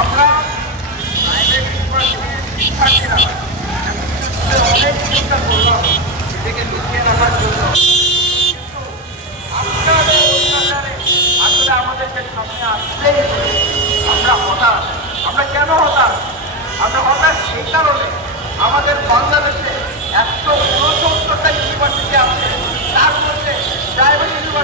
আমরা প্রাইভেট ইউনিভার্সিটির শিক্ষার্থীরা কিন্তু আপনাদের আসলে আমাদেরকে সামনে আসতেই আমরা হতাশ। আমরা কেন হতাশ? আমরা হতাশ সেই কারণে আমাদের বাংলাদেশে একশো ঊনসত্তরটা ইউনিভার্সিটি আছে। তার মধ্যে প্রাইভেট ইউনিভার্সিটি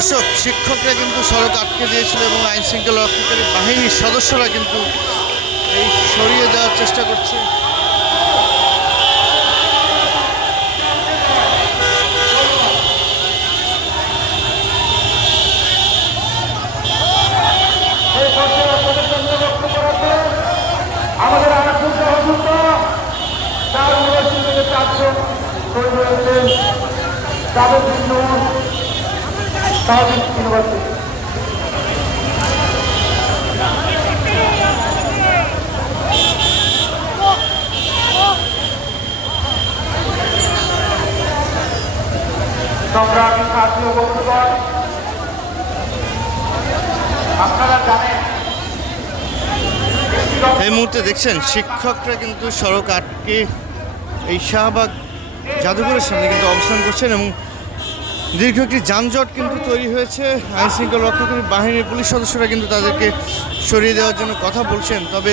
দর্শক, শিক্ষকরা কিন্তু সড়ক আটকে দিয়েছিল এবং আইন শৃঙ্খলা রক্ষাকারী বাহিনীর সদস্যরা কিন্তু এই সরিয়ে দেওয়ার চেষ্টা করছে। তার তাদের জন্য সাউদিক ইউনিভার্সিটি সংগ্রামী সাথীয় বন্ধুগণ আপনারা জানেন এই মুহূর্তে দেখছেন শিক্ষকরা কিন্তু সড়ক আটকে এই শাহবাগ জাদুঘরের সামনে কিন্তু অবস্থান করছেন এবং দীর্ঘ একটি যানজট কিন্তু তৈরি হয়েছে। আইন শৃঙ্খলা রক্ষাকারী বাহিনীর পুলিশ সদস্যরা কিন্তু তাদেরকে সরিয়ে দেওয়ার জন্য কথা বলছেন। তবে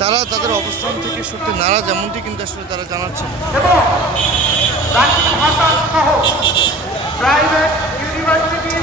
তারা তাদের অবস্থান থেকে সরতে নারাজ, এমনটি কিন্তু আসলে তারা জানাচ্ছেন। Private university